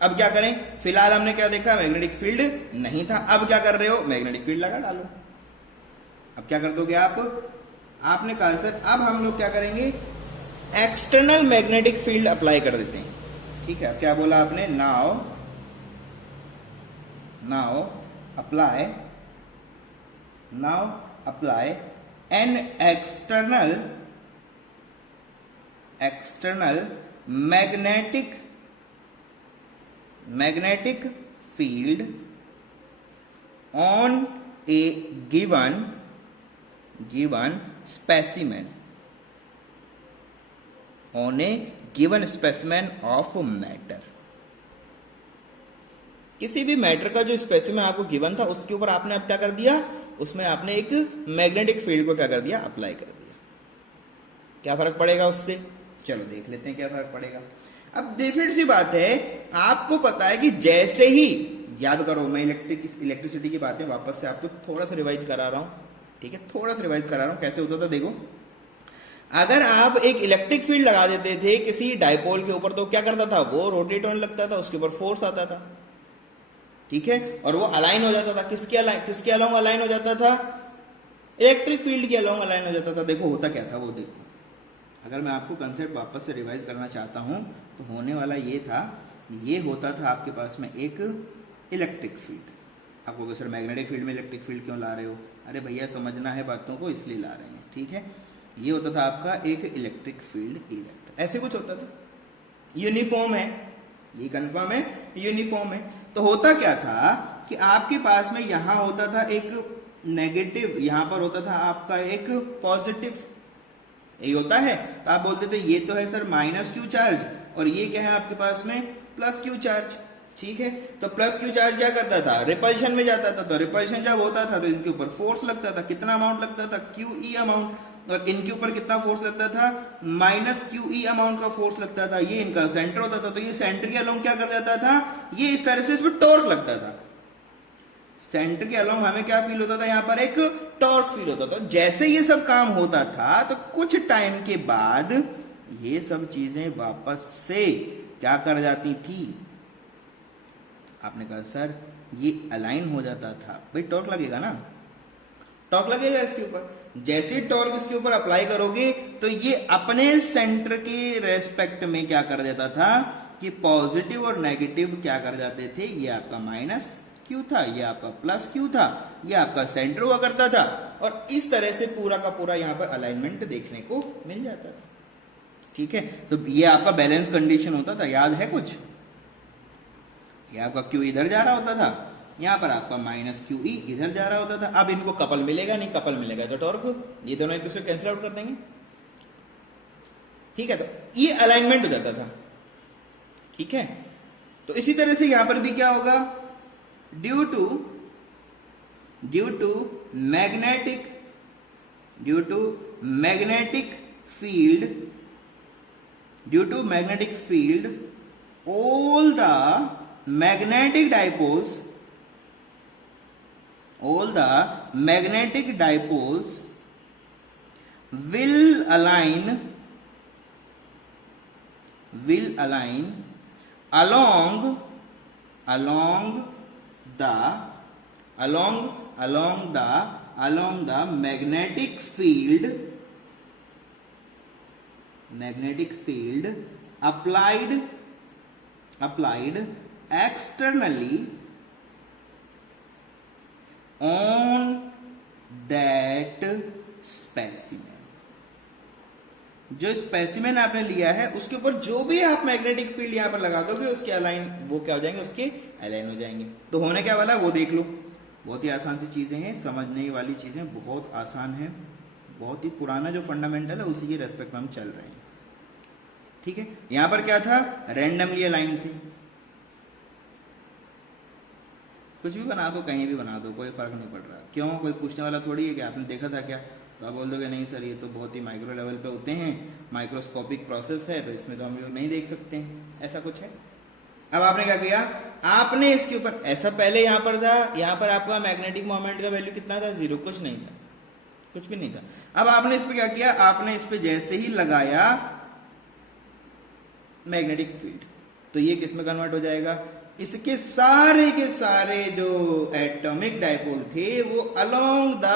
अब क्या करें, फिलहाल हमने क्या देखा, मैग्नेटिक फील्ड नहीं था, अब क्या कर रहे हो, मैग्नेटिक फील्ड लगा डालो। अब क्या कर दोगे आपने कहा सर अब हम लोग क्या करेंगे, एक्सटर्नल मैग्नेटिक फील्ड अप्लाई कर देते हैं, ठीक है। अब क्या बोला आपने, now apply an external magnetic field on A given specimen of matter. किसी भी मैटर का जो स्पेसिमेन आपको गिवन था उसके ऊपर आपने अब क्या कर दिया, उसमें आपने एक मैग्नेटिक फील्ड को क्या कर दिया, अप्लाई कर दिया। क्या फर्क पड़ेगा उससे, चलो देख लेते हैं क्या फर्क पड़ेगा। अब डेफिनेट सी बात है, आपको पता है कि जैसे ही, याद करो मैं इलेक्ट्रिसिटी की बातें वापस से आपको थोड़ा सा रिवाइज करा रहा हूं, ठीक है, थोड़ा सा रिवाइज करा रहा हूं। कैसे होता था देखो, अगर आप एक इलेक्ट्रिक फील्ड लगा देते थे किसी डाइपोल के ऊपर तो क्या करता था, वो रोटेट होने लगता था, उसके ऊपर फोर्स आता था, ठीक है, और वो अलाइन हो जाता था, किसके अलोंग अलाइन हो जाता था, इलेक्ट्रिक फील्ड के अलोंग अलाइन हो जाता था। देखो होता क्या था वो देखो, अगर मैं आपको कंसेप्ट वापस से रिवाइज करना चाहता हूं तो होने वाला ये था, ये होता था आपके पास में एक इलेक्ट्रिक फील्ड। आप कहोगे सर मैग्नेटिक फील्ड में इलेक्ट्रिक फील्ड क्यों ला रहे हो, अरे भैया समझना है बातों को इसलिए ला रहे हैं, ठीक है। ये होता था आपका एक इलेक्ट्रिक फील्ड ई वेक्टर, ऐसे कुछ होता था, यूनिफॉर्म है, ये कंफर्म है, यूनिफॉर्म है। तो होता क्या था कि आपके पास में यहां होता था एक नेगेटिव, यहां पर होता था आपका एक पॉजिटिव, यही होता है। तो आप बोलते थे ये तो है सर माइनस क्यू चार्ज और ये क्या है आपके पास में प्लस क्यू चार्ज, ठीक है। तो प्लस क्यू चार्ज क्या करता था, रिपल्शन में जाता था, तो रिपल्शन जब होता था तो इनके ऊपर फोर्स लगता था, कितना अमाउंट लगता था, क्यू ई अमाउंट, और इनके ऊपर कितना फोर्स लगता था, माइनस क्यू ई अमाउंट का फोर्स लगता था। ये इनका सेंटर होता था, तो ये सेंटर के अलोंग क्या कर जाता था, ये इस तरह से इसमें टॉर्क लगता था। सेंटर के अलोंग हमें क्या फील होता था, यहां पर एक टॉर्क फील होता था। जैसे ये सब काम होता था तो कुछ टाइम के बाद ये सब चीजें वापस से क्या कर जाती थी, आपने कहा सर ये अलाइन हो जाता था, भाई टॉर्क लगेगा ना, टॉर्क लगेगा इसके ऊपर। जैसे टॉर्क इसके ऊपर अप्लाई करोगे तो ये अपने सेंटर के रेस्पेक्ट में क्या कर देता था कि पॉजिटिव और नेगेटिव क्या कर जाते थे, ये आपका माइनस क्यू था, ये आपका प्लस क्यू था, ये आपका सेंटर हुआ करता था, और इस तरह से पूरा का पूरा यहां पर अलाइनमेंट देखने को मिल जाता था, ठीक है, तो ये आपका बैलेंस कंडीशन होता था, याद है कुछ? ये आपका क्यू इधर जा रहा होता था, यहाँ पर आपका माइनस क्यू ई इधर जा रहा होता था। अब इनको कपल मिलेगा नहीं, कपल मिलेगा तो टॉर्क, ये दोनों एक दूसरे कैंसिल आउट कर देंगे। ठीक है, तो ये अलाइनमेंट हो जाता था। ठीक है, तो इसी तरह से यहां पर भी क्या होगा, due to magnetic field all the magnetic dipoles will align along the magnetic field applied externally on that specimen। जो स्पेसिमेन आपने लिया है उसके ऊपर जो भी आप मैग्नेटिक फील्ड यहां पर लगा दोगे उसके अलाइन, वो क्या हो जाएंगे, उसके अलाइन हो जाएंगे। तो होने क्या वाला है वो देख लो। बहुत ही आसान सी चीजें हैं, समझने वाली चीजें बहुत आसान है, बहुत ही पुराना जो फंडामेंटल है उसी के रेस्पेक्ट में हम चल रहे हैं। ठीक है, यहां पर क्या था, रैंडमली अलाइन थी। कुछ भी बना दो, कहीं भी बना दो, कोई फर्क नहीं पड़ रहा। क्यों, कोई पूछने वाला थोड़ी है कि आपने देखा था क्या, तो आप बोल दोगे नहीं सर ये तो बहुत ही माइक्रो लेवल पे होते हैं, माइक्रोस्कोपिक प्रोसेस है, तो इसमें तो हम लोग नहीं देख सकते हैं, ऐसा कुछ है। अब आपने क्या किया, आपने इसके ऊपर ऐसा, पहले यहां पर था, यहां पर आपका मैग्नेटिक मोमेंट का वैल्यू कितना था, 0, कुछ नहीं था, कुछ भी नहीं था। अब आपने इस पर क्या किया, आपने इस पे जैसे ही लगाया मैग्नेटिक फील्ड, तो ये किस में कन्वर्ट हो जाएगा, इसके सारे के सारे जो एटॉमिक डायपोल थे वो अलोंग द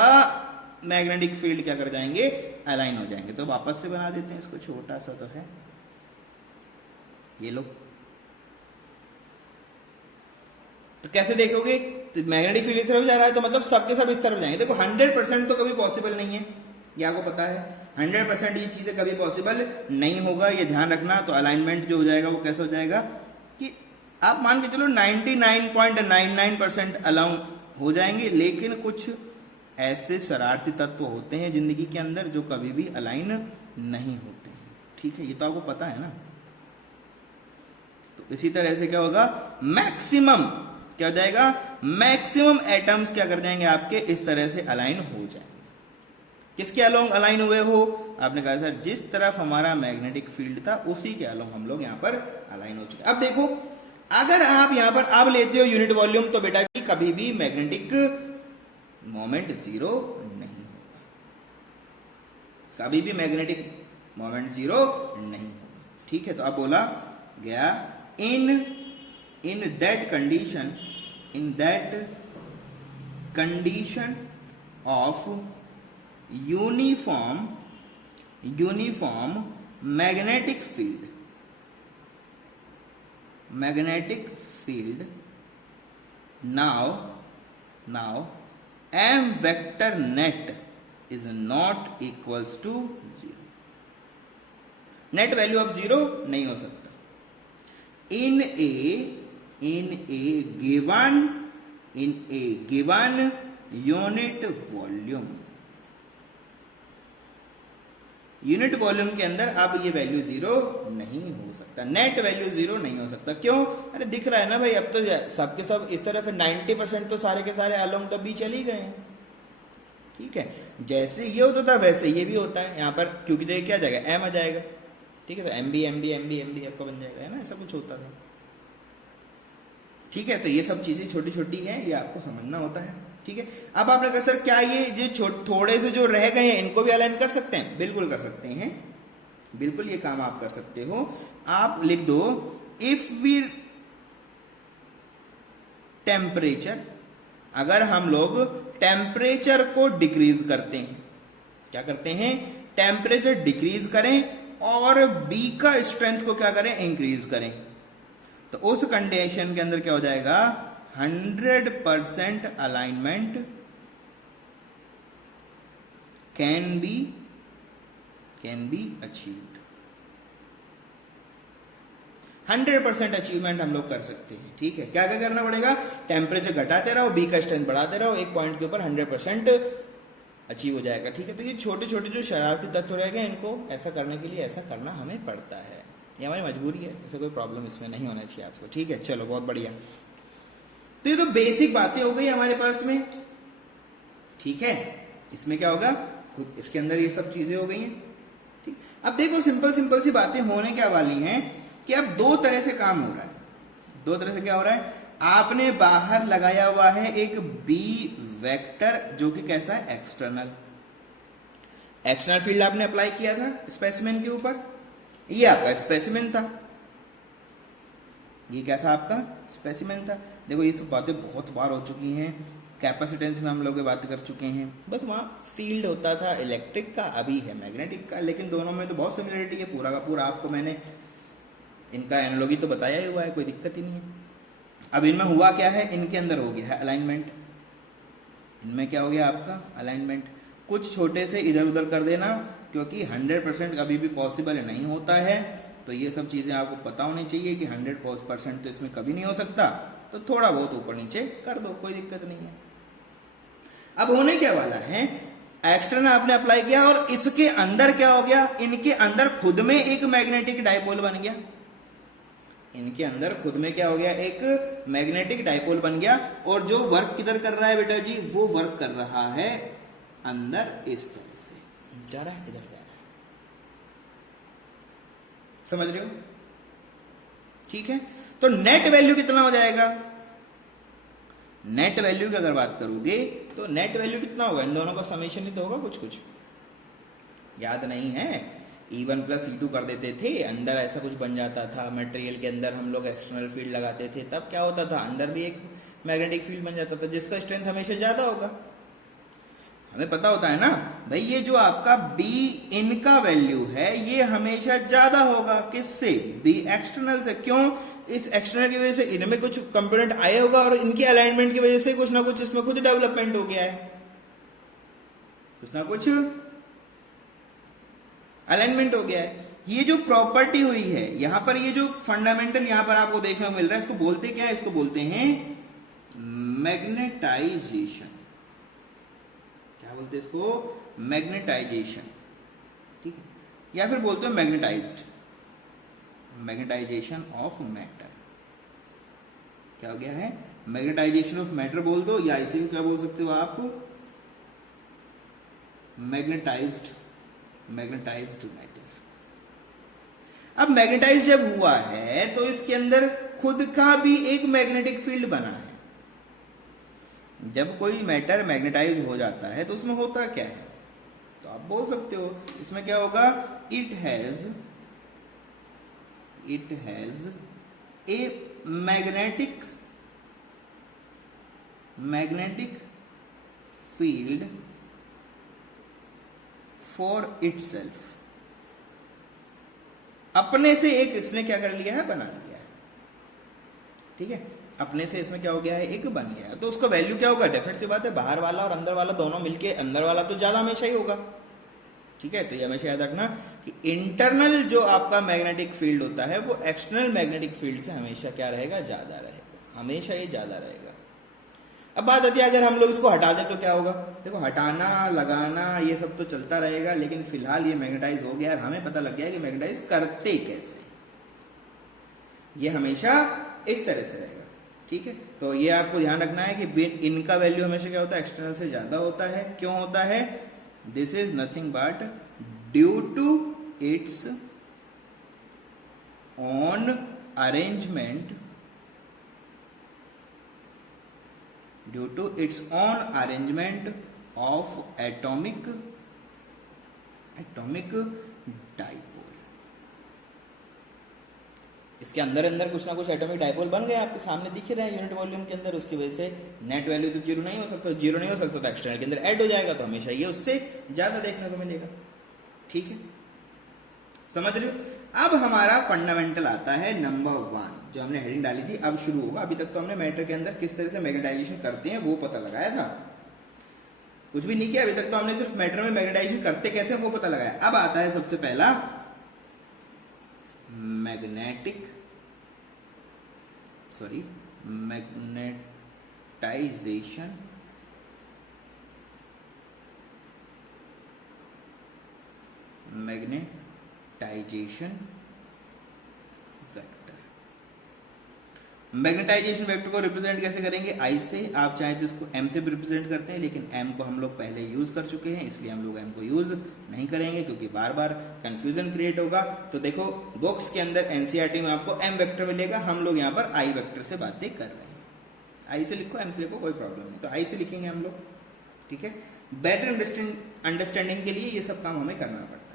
मैग्नेटिक फील्ड क्या कर जाएंगे, अलाइन हो जाएंगे। तो वापस से बना देते हैं इसको, छोटा सा तो है, ये लो। तो कैसे देखोगे, तो मैग्नेटिक फील्ड इस तरफ जा रहा है तो मतलब सबके सब इस तरफ जाएंगे। देखो 100% तो कभी पॉसिबल नहीं है, ये आपको पता है, 100% ये चीजें कभी पॉसिबल नहीं होगा, ये ध्यान रखना। तो अलाइनमेंट जो हो जाएगा वो कैसे हो जाएगा कि आप मान के चलो 99.99% अलाउ हो जाएंगे, लेकिन कुछ ऐसे शरारती तत्व होते हैं जिंदगी के अंदर जो कभी भी अलाइन नहीं होते हैं। ठीक है, ये तो आपको पता है ना। तो इसी तरह से क्या होगा, मैक्सिमम क्या हो जाएगा, मैक्सिमम एटम्स क्या कर जाएंगे आपके, इस तरह से अलाइन हो जाएंगे। किसके अलोंग अलाइन हुए हो, आपने कहा सर जिस तरफ हमारा मैग्नेटिक फील्ड था उसी के अलोंग हम लोग यहाँ पर अलाइन हो चुके। अब देखो, अगर आप यहां पर अब लेते हो यूनिट वॉल्यूम, तो बेटा कि कभी भी मैग्नेटिक मोमेंट 0 नहीं होगा, कभी भी मैग्नेटिक मोमेंट 0 नहीं होगा। ठीक है, तो अब बोला गया in that condition of uniform magnetic field now m vector net is not equals to 0। Net value अब 0 नहीं हो सकता in a given unit volume। Unit volume के अंदर अब ये वैल्यू 0 नहीं हो सकता, नेट वैल्यू 0 नहीं हो सकता। क्यों, अरे दिख रहा है ना भाई, अब तो सबके सब इस तरफ 90% तो सारे के सारे अलोंग द बी चली गए हैं। ठीक है, जैसे ये होता था वैसे ये भी होता है यहाँ पर, क्योंकि देखिए क्या जाएगा, एम आ जाएगा। ठीक है, तो एम बी आपका बन जाएगा, है ना, ऐसा कुछ होता था। ठीक है, तो ये सब चीजें छोटी छोटी हैं, ये आपको समझना होता है। ठीक है, अब आपने कहा सर क्या ये जो थोड़े से जो रह गए हैं इनको भी अलाइन कर सकते हैं, बिल्कुल कर सकते हैं, बिल्कुल ये काम आप कर सकते हो। आप लिख दो, इफ वी टेम्परेचर, अगर हम लोग टेम्परेचर को डिक्रीज करते हैं, क्या करते हैं, टेम्परेचर डिक्रीज करें और बी का स्ट्रेंथ को क्या करें, इंक्रीज करें, तो उस कंडीशन के अंदर क्या हो जाएगा, 100% alignment can be achieved. 100% achievement हम लोग कर सकते हैं। ठीक है, क्या क्या करना पड़ेगा, टेम्परेचर घटाते रहो, बी का स्ट्रेंथ बढ़ाते रहो, एक पॉइंट के ऊपर 100% अचीव हो जाएगा। ठीक है, तो ये छोटे छोटे जो शरारती तत्व रहेंगे, इनको ऐसा करने के लिए ऐसा करना हमें पड़ता है, ये हमारी मजबूरी है, ऐसा कोई प्रॉब्लम इसमें नहीं होना चाहिए आपको। ठीक है, चलो बहुत बढ़िया। तो ये तो बेसिक बातें हो गई हमारे पास में। ठीक है, इसमें क्या होगा, खुद इसके अंदर ये सब चीजें हो गई हैं। ठीक, अब देखो सिंपल सिंपल सी बातें होने क्या वाली हैं कि अब दो तरह से काम हो रहा है। दो तरह से क्या हो रहा है, आपने बाहर लगाया हुआ है एक बी वेक्टर जो कि कैसा है, एक्सटर्नल। एक्सटर्नल फील्ड आपने अप्लाई किया था स्पेसिमेन के ऊपर, ये आपका स्पेसिमेन था, ये क्या था आपका स्पेसिमेन था। देखो ये सब बातें बहुत बार हो चुकी हैं, कैपेसिटेंस में हम लोग ये बात कर चुके हैं, बस वहाँ फील्ड होता था इलेक्ट्रिक का, अभी है मैग्नेटिक का, लेकिन दोनों में तो बहुत सिमिलरिटी है। पूरा का पूरा आपको मैंने इनका एनालॉजी तो बताया ही हुआ है, कोई दिक्कत ही नहीं है। अब इनमें हुआ क्या है, इनके अंदर हो गया है अलाइनमेंट, इनमें क्या हो गया आपका अलाइनमेंट। कुछ छोटे से इधर उधर कर देना, क्योंकि 100% कभी भी पॉसिबल नहीं होता है, तो ये सब चीज़ें आपको पता होनी चाहिए कि 100% तो इसमें कभी नहीं हो सकता, तो थोड़ा बहुत ऊपर नीचे कर दो, कोई दिक्कत नहीं है। अब होने क्या वाला है, एक्सटर्नल आपने अप्लाई किया और इसके अंदर क्या हो गया, इनके अंदर खुद में एक मैग्नेटिक डाइपोल बन गया। इनके अंदर खुद में क्या हो गया, एक मैग्नेटिक डाइपोल बन गया, और जो वर्क किधर कर रहा है बेटा जी, वो वर्क कर रहा है अंदर इस तरह से जा रहा है, इधर जा रहा है, समझ रहे हो। ठीक है, तो नेट वैल्यू कितना हो जाएगा, नेट वैल्यू की अगर बात करोगे तो नेट वैल्यू कितना होगा, इन दोनों का समेशन ही तो होगा, कुछ कुछ याद नहीं है, E1 प्लस E2 कर देते थे, अंदर ऐसा कुछ बन जाता था, मटेरियल के अंदर हम लोग एक्सटर्नल फील्ड लगाते थे, तब क्या होता था, अंदर भी एक मैग्नेटिक फील्ड बन जाता था जिसका स्ट्रेंथ हमेशा ज्यादा होगा। हमें पता होता है ना भाई, ये जो आपका बी इन का वैल्यू है ये हमेशा ज्यादा होगा, किससे, बी एक्सटर्नल से। क्यों, इस एक्सटर्नल की वजह से इनमें कुछ कंपोनेंट आया होगा, और इनके अलाइनमेंट की वजह से कुछ ना कुछ इसमें खुद डेवलपमेंट हो गया है, कुछ ना कुछ अलाइनमेंट हो गया है। ये जो प्रॉपर्टी हुई है यहां पर, ये जो फंडामेंटल यहां पर आपको देखने को मिल रहा है, इसको बोलते क्या है, इसको बोलते हैं मैग्नेटाइजेशन। क्या बोलते हैं इसको, मैग्नेटाइजेशन। ठीक है, या फिर बोलते हैं मैग्नेटाइज्ड, मैग्नेटाइजेशन ऑफ मैटर। क्या हो गया है, मैग्नेटाइजेशन ऑफ मैटर बोल दो, या इसे क्या बोल सकते हो आप, मैग्नेटाइज्ड, मैग्नेटाइज्ड मैटर। अब मैग्नेटाइज जब हुआ है तो इसके अंदर खुद का भी एक मैग्नेटिक फील्ड बना है। जब कोई मैटर मैग्नेटाइज हो जाता है तो उसमें होता क्या है, तो आप बोल सकते हो इसमें क्या होगा, it has a magnetic field for itself. अपने से एक इसने क्या कर लिया है, बना लिया है। ठीक है, अपने से इसमें क्या हो गया है, एक बन गया है, तो उसका वैल्यू क्या होगा, डेफिनेट सी बात है, बाहर वाला और अंदर वाला दोनों मिलके अंदर वाला तो ज्यादा हमेशा ही होगा। ठीक है, तो ये हमेशा याद रखना कि इंटरनल जो आपका मैग्नेटिक फील्ड होता है वो एक्सटर्नल मैग्नेटिक फील्ड से हमेशा क्या रहेगा, ज्यादा रहेगा, हमेशा ये ज्यादा रहेगा। अब बात आती है अगर हम लोग इसको हटा दें तो क्या होगा, देखो हटाना लगाना ये सब तो चलता रहेगा, लेकिन फिलहाल ये मैग्नेटाइज हो गया और हमें पता लग गया कि मैग्नेटाइज करते कैसे, ये हमेशा इस तरह से रहेगा। ठीक है, तो ये आपको ध्यान रखना है कि इनका वैल्यू हमेशा क्या होता है, एक्सटर्नल से ज्यादा होता है। क्यों होता है, this is nothing but due to its own arrangement, due to its own arrangement of atomic dipole। इसके अंदर अंदर कुछ ना कुछ एटॉमिक डाइपोल बन गए, आपके सामने दिख रहे हैं यूनिट वॉल्यूम के अंदर, उसकी वजह से नेट वैल्यू तो जीरो नहीं हो सकता, जीरो नहीं हो सकता तो एक्सटर्नल के अंदर ऐड हो जाएगा, तो हमेशा ये उससे ज्यादा देखने को मिलेगा। ठीक है, समझ रहे हो। अब हमारा फंडामेंटल आता है नंबर 1, जो हमने हेडिंग डाली थी, अब शुरू होगा। अभी तक तो हमने मैटर के अंदर किस तरह से मैग्नेटाइजेशन करते हैं वो पता लगाया था, कुछ भी नहीं किया अभी तक, तो हमने सिर्फ मैटर में मैग्नेटाइजेशन करते कैसे वो पता लगाया। अब आता है सबसे पहला magnetic sorry magnetisation vector. Magnetisation vector को रिप्रेजेंट कैसे करेंगे? आई से। आप चाहें तो इसको एम से भी रिप्रेजेंट करते हैं, लेकिन एम को हम लोग पहले यूज कर चुके हैं, इसलिए हम लोग एम को यूज नहीं करेंगे क्योंकि बार बार कंफ्यूजन क्रिएट होगा। तो देखो बॉक्स के अंदर एनसीईआरटी में आपको एम वेक्टर मिलेगा, हम लोग यहाँ पर आई वेक्टर से बातें कर रहे हैं। आई से लिखो, एम से लिखो, कोई प्रॉब्लम नहीं। तो आई से लिखेंगे हम लोग, ठीक है। बेटर अंडरस्टैंडिंग के लिए ये सब काम हमें करना पड़ता है।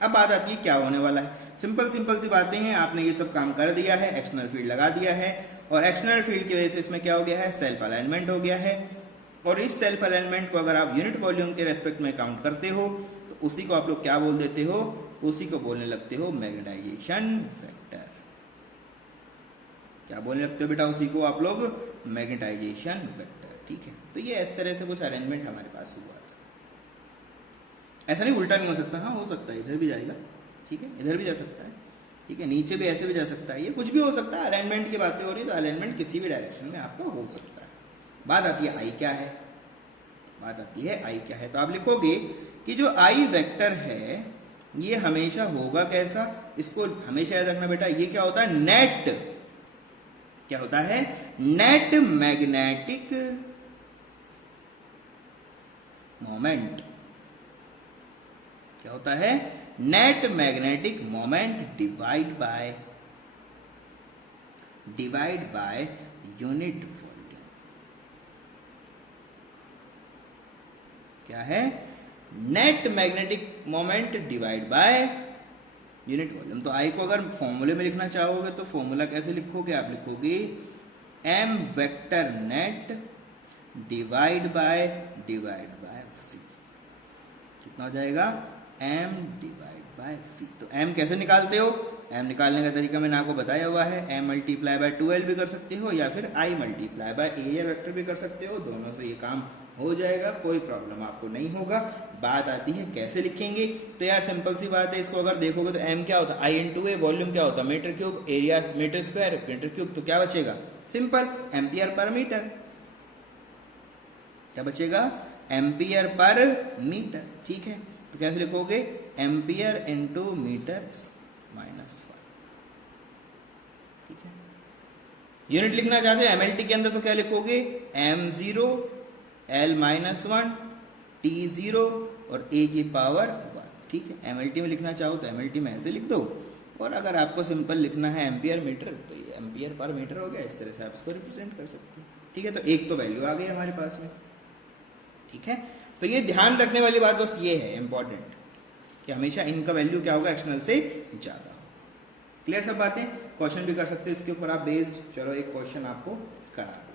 अब बात आती है क्या होने वाला है। सिंपल सी बातें हैं, आपने ये सब काम कर दिया है, एक्सटर्नल फील्ड लगा दिया है, और एक्सटर्नल फील्ड की वजह से इसमें क्या हो गया है? सेल्फ अलाइनमेंट हो गया है। और इस सेल्फ अलाइनमेंट को अगर आप यूनिट वॉल्यूम के रेस्पेक्ट में काउंट करते हो तो उसी को आप लोग क्या बोल देते हो? उसी को बोलने लगते हो मैग्नेटाइजेशन वेक्टर। क्या बोलने लगते हो बेटा? उसी को आप लोग मैग्नेटाइजेशन वेक्टर, ठीक है। तो ये इस तरह से कुछ अरेंजमेंट हमारे पास हुआ था। ऐसा नहीं उल्टा नहीं हो सकता, हाँ हो सकता है, इधर भी जाएगा, ठीक है, इधर भी जा सकता है, ठीक है, नीचे भी ऐसे भी जा सकता है, ये कुछ भी हो सकता है। अलाइनमेंट की बातें हो रही है तो अलाइनमेंट किसी भी डायरेक्शन में आपका हो सकता है। बात आती है आई क्या है, बात आती है आई क्या है। तो आप लिखोगे कि जो आई वेक्टर है ये हमेशा होगा कैसा? इसको हमेशा याद रखना बेटा, ये क्या होता है? नेट, क्या होता है? Net magnetic moment. क्या होता है? Net magnetic moment divide by unit volume. क्या है? Net magnetic moment divide by unit volume. तो आई को अगर फॉर्मूले में लिखना चाहोगे तो फॉर्मूला कैसे लिखोगे? आप लिखोगे M vector net divide by V. कितना हो जाएगा? M divide by V. तो एम कैसे निकालते हो? एम निकालने का तरीका मैंने आपको बताया हुआ है। एम मल्टीप्लाई बाय 2l भी कर सकते हो, या फिर आई मल्टीप्लाई बाय एरिया वेक्टर भी कर सकते हो। दोनों से ये काम हो जाएगा, कोई प्रॉब्लम आपको नहीं होगा। बात आती है कैसे लिखेंगे। तो यार सिंपल सी बात है, इसको अगर देखोगे तो एम क्या होता है? आई इंटू ए, वॉल्यूम क्या होता है? Metre cube, area metre square, metre cube. तो क्या बचेगा? Simple, ampere per metre. क्या बचेगा? एम्पियर पर मीटर, ठीक है। तो कैसे लिखोगे? एम्पियर इंटू मीटर -1, ठीक है। यूनिट लिखना चाहते हैं एमएलटी के अंदर तो क्या लिखोगे? m0 l-1 t0 और a की पावर 1, ठीक है। एमएलटी में लिखना चाहो तो एमएलटी में ऐसे लिख दो, और अगर आपको सिंपल लिखना है एम्पियर मीटर तो ये एम्पियर पर मीटर हो गया। इस तरह से आप इसको रिप्रेजेंट कर सकते हो, ठीक है। तो एक तो वैल्यू आ गई हमारे पास में, ठीक है। तो ये ध्यान रखने वाली बात बस ये है इंपॉर्टेंट, कि हमेशा इनका वैल्यू क्या होगा? एक्सटर्नल से ज्यादा होगा। क्लियर सब बातें? क्वेश्चन भी कर सकते हो इसके ऊपर आप बेस्ड। चलो एक क्वेश्चन आपको करा दो,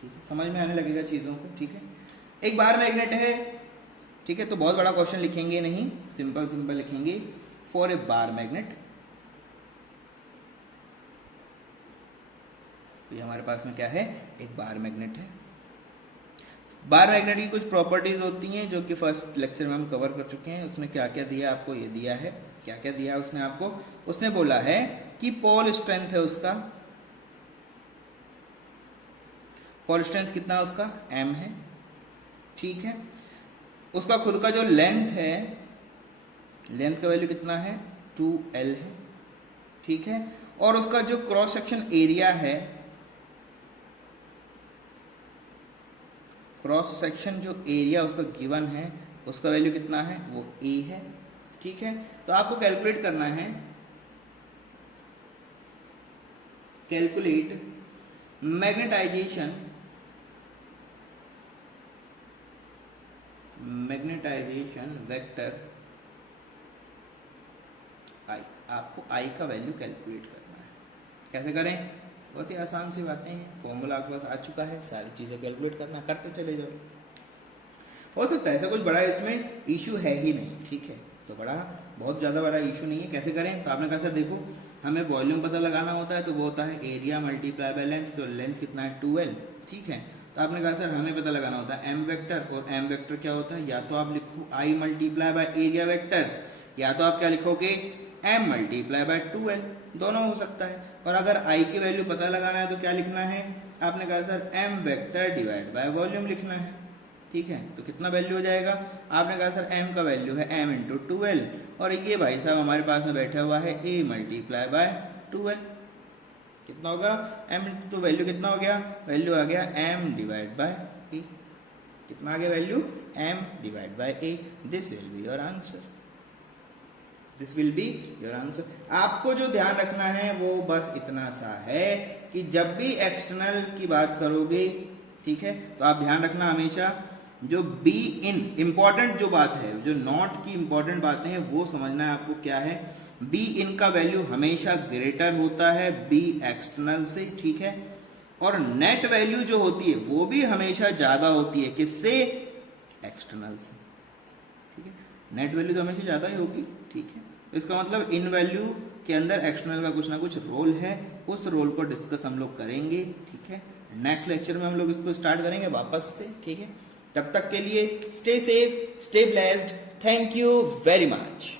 ठीक है, समझ में आने लगेगा चीजों को, ठीक है। एक बार मैग्नेट है, ठीक है, तो बहुत बड़ा क्वेश्चन लिखेंगे नहीं, सिंपल लिखेंगे। फॉर ए बार मैग्नेट, ये हमारे पास में क्या है? एक बार मैग्नेट है। बार मैग्नेट की कुछ प्रॉपर्टीज होती हैं जो कि फर्स्ट लेक्चर में हम कवर कर चुके हैं। उसने क्या क्या दिया आपको? ये दिया है। क्या क्या दिया उसने आपको? उसने बोला है कि पोल स्ट्रेंथ है उसका, पोल स्ट्रेंथ कितना उसका? m है, ठीक है। उसका खुद का जो लेंथ है, लेंथ का वैल्यू कितना है? 2l है, ठीक है। और उसका जो क्रॉस सेक्शन एरिया है, क्रॉस सेक्शन जो एरिया उसका गिवन है, उसका वैल्यू कितना है? वो a है, ठीक है। तो आपको कैलकुलेट करना है, कैलकुलेट मैग्नेटाइजेशन वेक्टर आई। आपको आई का वैल्यू कैलकुलेट करना है। कैसे करें? बहुत ही आसान सी बातें हैं, फॉर्मूला आपके पास आ चुका है, सारी चीजें कैलकुलेट करना, करते चले जाओ। हो सकता है ऐसा कुछ बड़ा इसमें इशू है ही नहीं, ठीक है। तो बहुत ज़्यादा बड़ा इशू नहीं है। कैसे करें? तो आपने कहा सर देखो हमें वॉल्यूम पता लगाना होता है, तो वो होता है एरिया मल्टीप्लाई बाय लेंथ। तो लेंथ कितना है? 2l, ठीक है। तो आपने कहा सर हमें पता लगाना होता है m वेक्टर, और m वेक्टर क्या होता है? या तो आप लिखो i multiply by area vector, या तो आप क्या लिखोगे? m मल्टीप्लाई बाय 2l, दोनों हो सकता है। और अगर आई की वैल्यू पता लगाना है तो क्या लिखना है, आपने कहा sir M vector divide by volume लिखना है, ठीक है। तो कितना वैल्यू हो जाएगा, आपने कहा सर एम का वैल्यू है एम इंटू 12 और ये भाई साहब हमारे पास में बैठा हुआ है ए मल्टीप्लाई बाय 12, कितना होगा एम, तो वैल्यू कितना हो गया, वैल्यू आ गया एम डिवाइड बाय ए, कितना आ गया value M divide by A. This will be your answer, this will be your answer. आपको जो ध्यान रखना है वो बस इतना सा है कि जब भी एक्सटर्नल की बात करोगे, ठीक है, तो आप ध्यान रखना हमेशा जो बी इन इंपॉर्टेंट जो बात है, जो नॉट की इंपॉर्टेंट बातें हैं वो समझना है आपको क्या है। बी इन का वैल्यू हमेशा ग्रेटर होता है बी एक्सटर्नल से, ठीक है। और नेट वैल्यू जो होती है वो भी हमेशा ज्यादा होती है किससे, एक्सटर्नल से, ठीक है। नेट वैल्यू तो हमेशा ज्यादा ही होगी, ठीक है। इसका मतलब इन वैल्यू के अंदर एक्सटर्नल का कुछ ना कुछ रोल है, उस रोल को डिस्कस हम लोग करेंगे, ठीक है। नेक्स्ट लेक्चर में हम लोग इसको स्टार्ट करेंगे वापस से, ठीक है। तब तक के लिए stay safe, stay blessed, thank you very much.